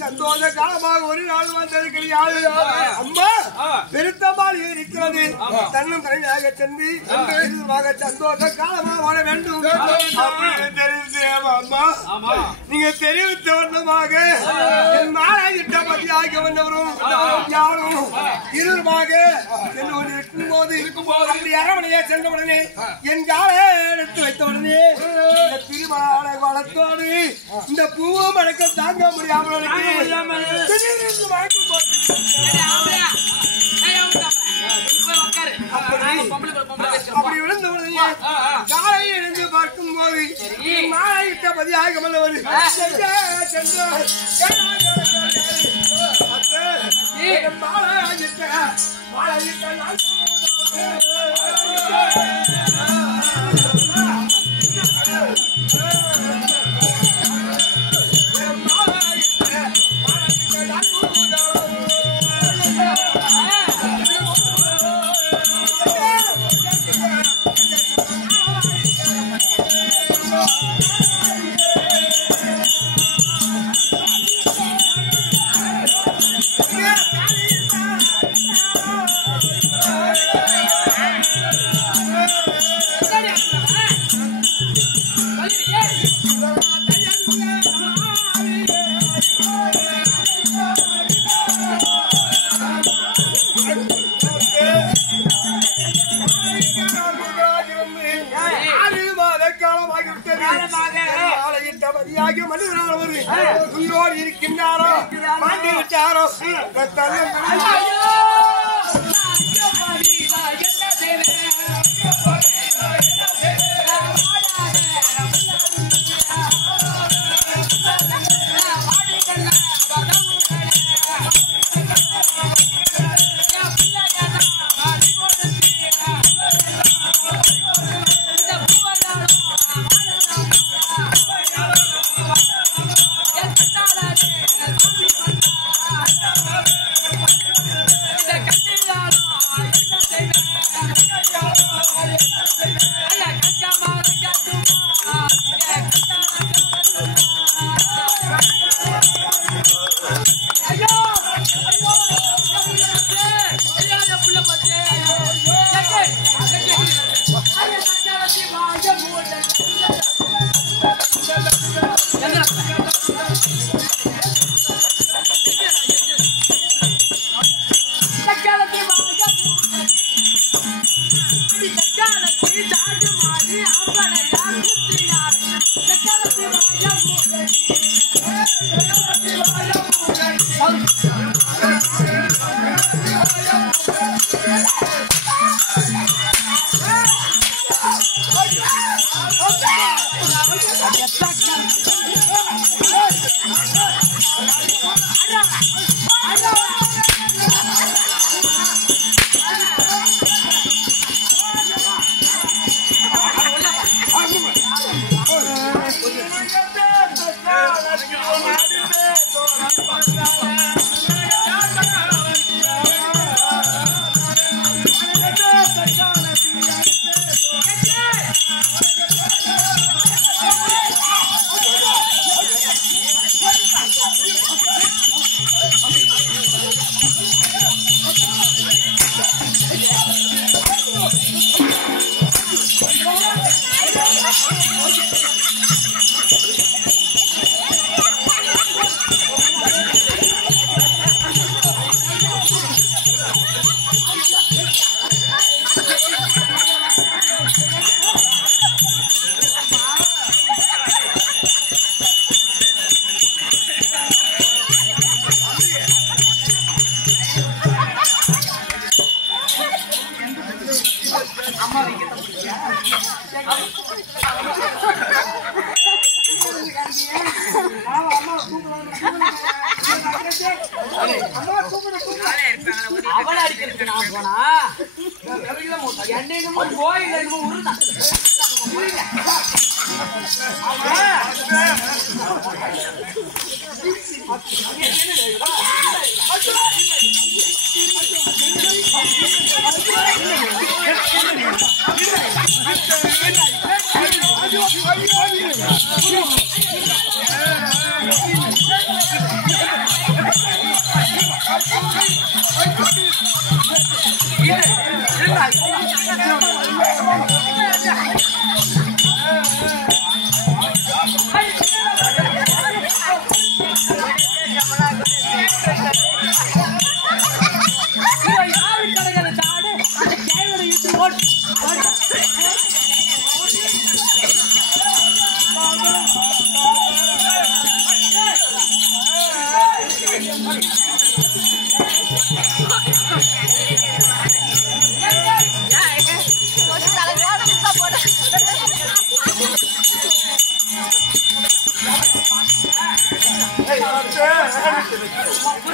சந்தோஷ காலமாக ஒரு நாள் வந்தது கிடையாது. அம்மா பெருத்தமால் இருக்கிறது. தன்னும் தலைமையாக சென்று சந்தோஷ காலமாக வாழ வேண்டும். அம்மா நீங்க தெரிவித்த வண்ணமாக என் நாளாயிட்ட பதியாக வந்தவரும் யாரும் இருவருமாக சென்று கொண்டு இருக்கும் போது அப்படி அரவணையே சென்றவுடனே என் காலை எடுத்து வைத்தவுடனே திருமண வளத்தோடு இந்த பூவும் வழக்கம் தாங்க முடியாமல் அப்படி விழுந்தவுடனே காலையை எழுந்து பார்க்கும் போது நாளாயிட்ட பதியாக வந்தவர் உயிரோடு இருக்கின்றாரோ மாட்டி விட்டாரோ அவளை அடிக்கிறதுக்கு நான் போனா என்னமோ கோயில் என்னமோ உருதான்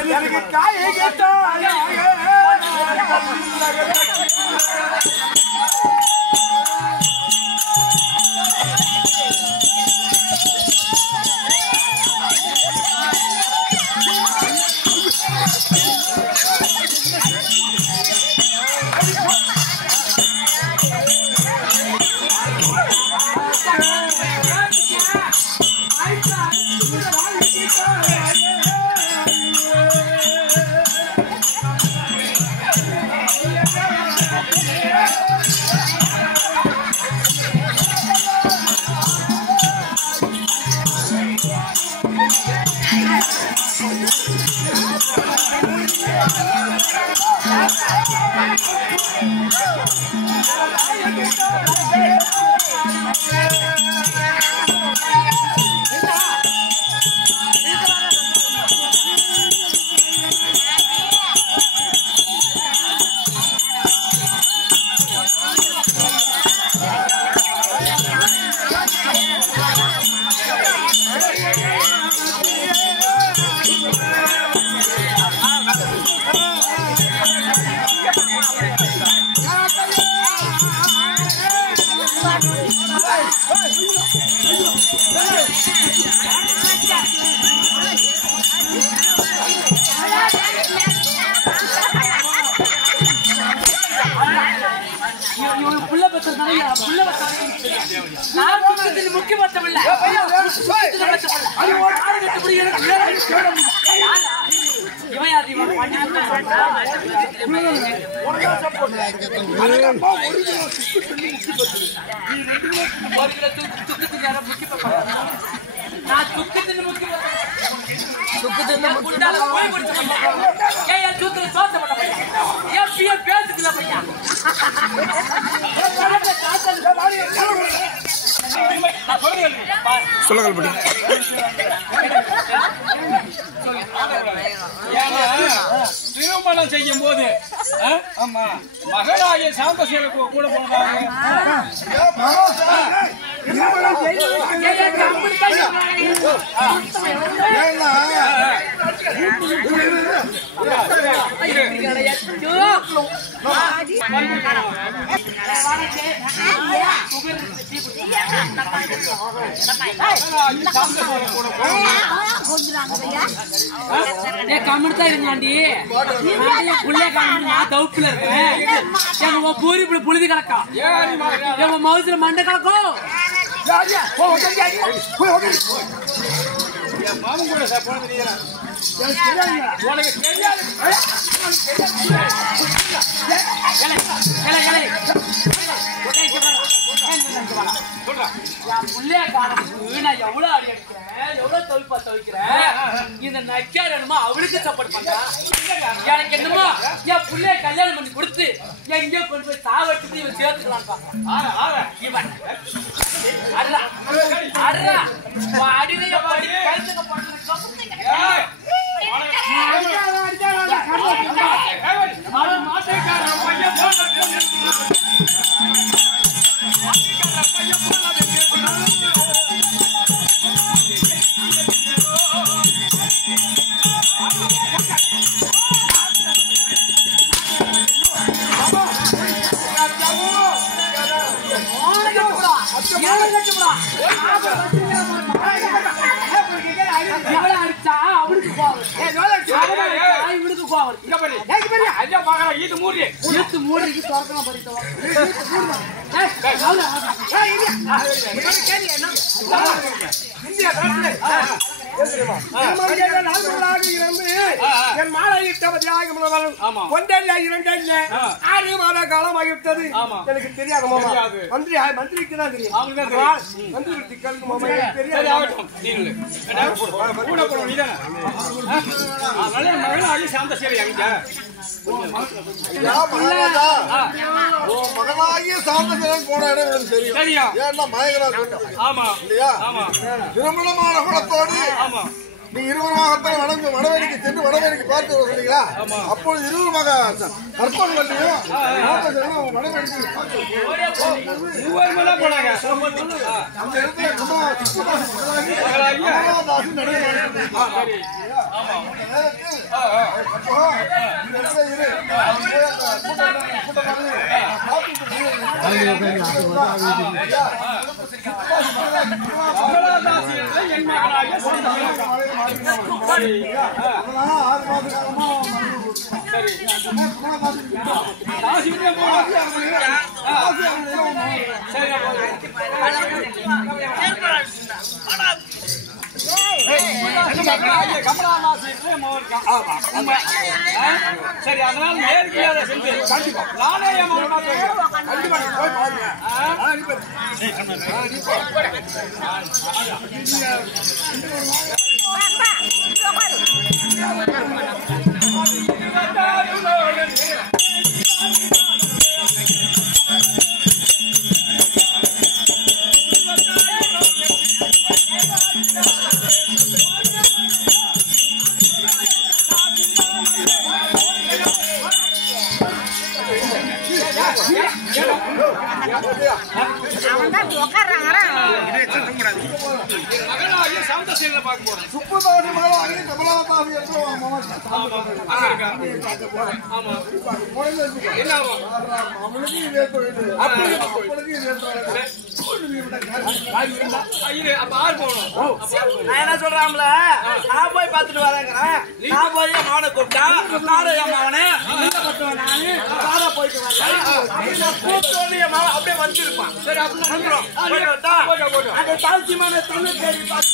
எனக்கு காயை கேட்டா முக்கிய பத்தமில்லை சொல்லகல்படி திருமணம் செய்யும் போது ஆமா மகளாகிய சாந்தசேல கூட போனாங்க. கம்மிட்டு இருந்தாண்டி புள்ளே காமி நான் தவுப்புல இருக்கேன். எனக்கு பூரி இப்படி புழுதி கிடக்கும், எங்க மவுசுல மண்டை கிடக்கும். மாமன் கூட போன தெரியாது உனக்கு தெரியாது. எவ்வளவு அடி அடிக்கிறேன், எவ்வளவு தவிப்பா தவிக்கிறேன். இந்த நக்கியார் என்னமோ அவளுக்கு சப்போர்ட் பண்றா. எனக்கு என்னமோ என் புள்ளைய கல்யாணம் பண்ணி கொடுத்து எங்கேயோ கொண்டு போய் சாவட்டு இவன் சேர்த்துக்கலாம் இவன் அடிச்சா அவளுக்கு இவனுக்கு கோவம். என் மாலையிட்ட ஒன்றல்ல இரண்டல்ல 6 மாத காலமாகிவிட்டது. எனக்கு தெரியாது மாமா. மந்திரிக்கு தான் தெரியும். மந்திரி கேளுங்க மாமா. எனக்கு தெரியாது. மகளாகி சாந்தசேலை மகனாகிய சாந்தசேலன் போன இடம் எனக்கு தெரியும். ஏன்னா மயங்கரா ஆமா இல்லையா? ஆமா திருமணமான குலத்தோடு ஆமா நீ இருவருமாகத்தான் வடவேடிக்கை சென்று வடவேடிக்கை பார்த்து சொன்னீங்களா? அப்பொழுது இருவருமாக கற்பனை பண்ணியும் வடவேடிக்கை மூவருமெல்லாம் போனாங்க. அந்த இடத்துல கமலதாசு நடைபெறும். என் மகனாகிய சரி 6 மாத காலமா சரி சரி அதனால நேர்மையாக செஞ்சு நானே என் மகனாகிய சாந்தசேலை பார்க்க போறேன். சுப்புதாசி மகளாகிய கமலதாசு என்று அவனுக்கு இதே தொழில் அப்பொழுது இதே தொழில். நான் என்ன சொல்றாம்ல, நான் போய் பாத்துட்டு வரேங்கிறேன். நான் போய் மாவனை கூப்பிட்டா நானும் என் மாவனே போயிட்டு வரேன். கூப்பிட்டு என் மாவன் அப்படியே வந்துருப்பான். சரி அப்படி வந்துடும். அந்த தாழ்ச்சிமான தமிழ் கேள்வி பார்த்து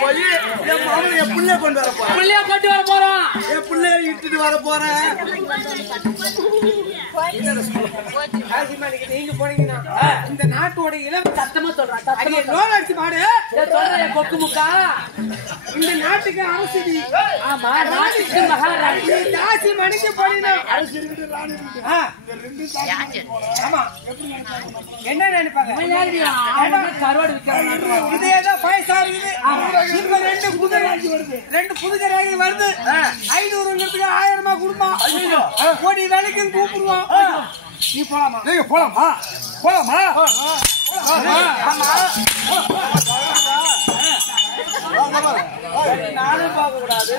போய் என் பிள்ளைய கொண்டு வர போறேன். புள்ளைய கொண்டு வர போறோம். என் பிள்ளைய இட்டுட்டு வர போறேன். நீங்க போனீங்கன்னா இந்த நாட்டோட இளம் சத்தமா சொல்றேன். லோன் அடிச்சு மாடு சொல்றேன் கொக்கு முக்கா. இந்த நாட்டுக்கு அரசு. ஆமா நாட்டுக்கு மகாராணி. காசி மணிக்கு போனீங்கன்னா ஆமா என்ன நினைப்பாங்க? கருவாடு விற்கிறாங்க. இதேதான் பைசா இருக்குது. இப்ப ரெண்டு புதுகராகி வருது. 500ங்கிறதுக்கு 1000 கொடுப்பான். கோடி வேலைக்கு கூப்பிடுவான். நீ போலாமா? நீங்க போலாமா? போலாமா? நானும் பார்க்க கூடாது.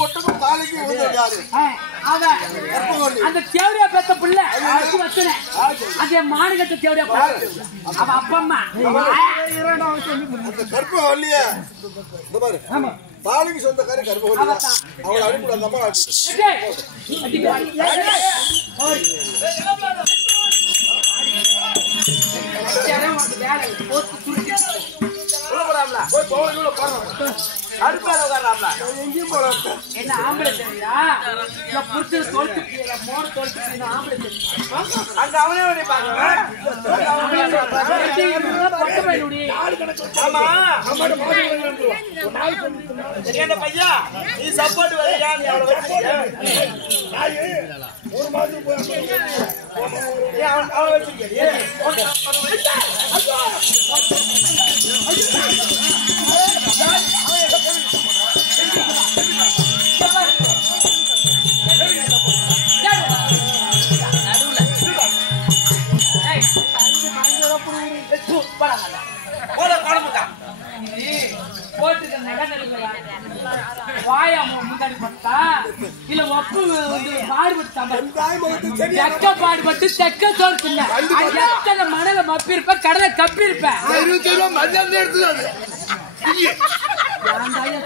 பொட்டுக்கும் தாலிக்கு விழுந்தது யாரு? அந்த தேவடியா பெத்த பிள்ளை அந்த மாநிலத்தை தேவடியா அவ அப்பா அம்மா அந்த கற்ப வள்ளிய இந்த பாரு தாலிக்கு சொந்தக்காரி கற்ப வள்ளி அவளை அனுப்பிட அந்த அம்மா என்ன ஆம்பளை தெரியா? புடிச்சது தொலைச்சு மோடு தொலைச்சு ஆம்பளை தெரியும். அங்க அவனே பையா நீ சப்போர்ட் வரையா வாயா முன்னாடி பட்டா இல்ல ஒப்பு பாடுபட்டு தெக்க சோறுக்குங்க. எத்தனை மணல மப்பி இருப்ப கடலை கப்பி இருப்பேன். 27 ரூபாய் மத்தியானம் எடுத்துக்காது.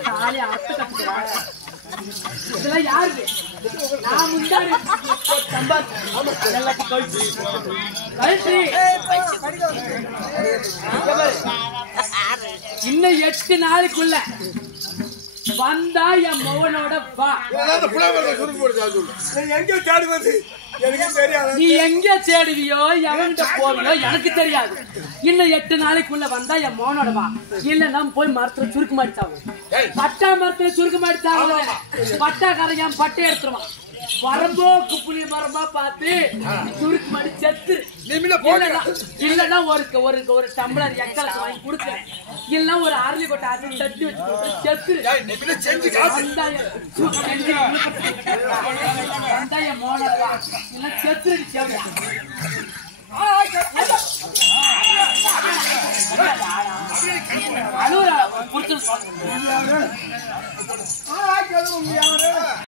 தாலி அறுத்து கட்டுக்கிறேன். இதெல்லாம் யாரு? நான் முன்னாடி இன்னும் 8 நாளைக்குள்ள வந்தா என் மகனோட வா. எங்க தேடி வந்து எனக்கு தெரியாது. நீ எங்க தேடுவியோ எவன்கிட்ட போவியோ எனக்கு தெரியாது. இன்னும் 8 நாளைக்குள்ள வந்தா என் மகனோட வா. இல்லன்னா போய் மரத்துல சுருக்கு மாடிச்சாவும். பட்டா மரத்துல சுருக்கு மாடிச்சாவும். பட்டாக்காரன் என் பட்டை எடுத்துருவான். வரம்போக்கு புளிய மரமா பார்த்து சுருக்கு மாடி செத்து இல்லன்னா ஒரு டம்ளர் எக்கலுக்கு வாங்கி கொடுக்குறேன். இல்லன்னா ஒரு அரளி கொட்டை அரிசி தட்டி வச்சு செத்து வெங்காயம் மோனப்பா இல்ல செத்துரு செவடியா அழுவுறா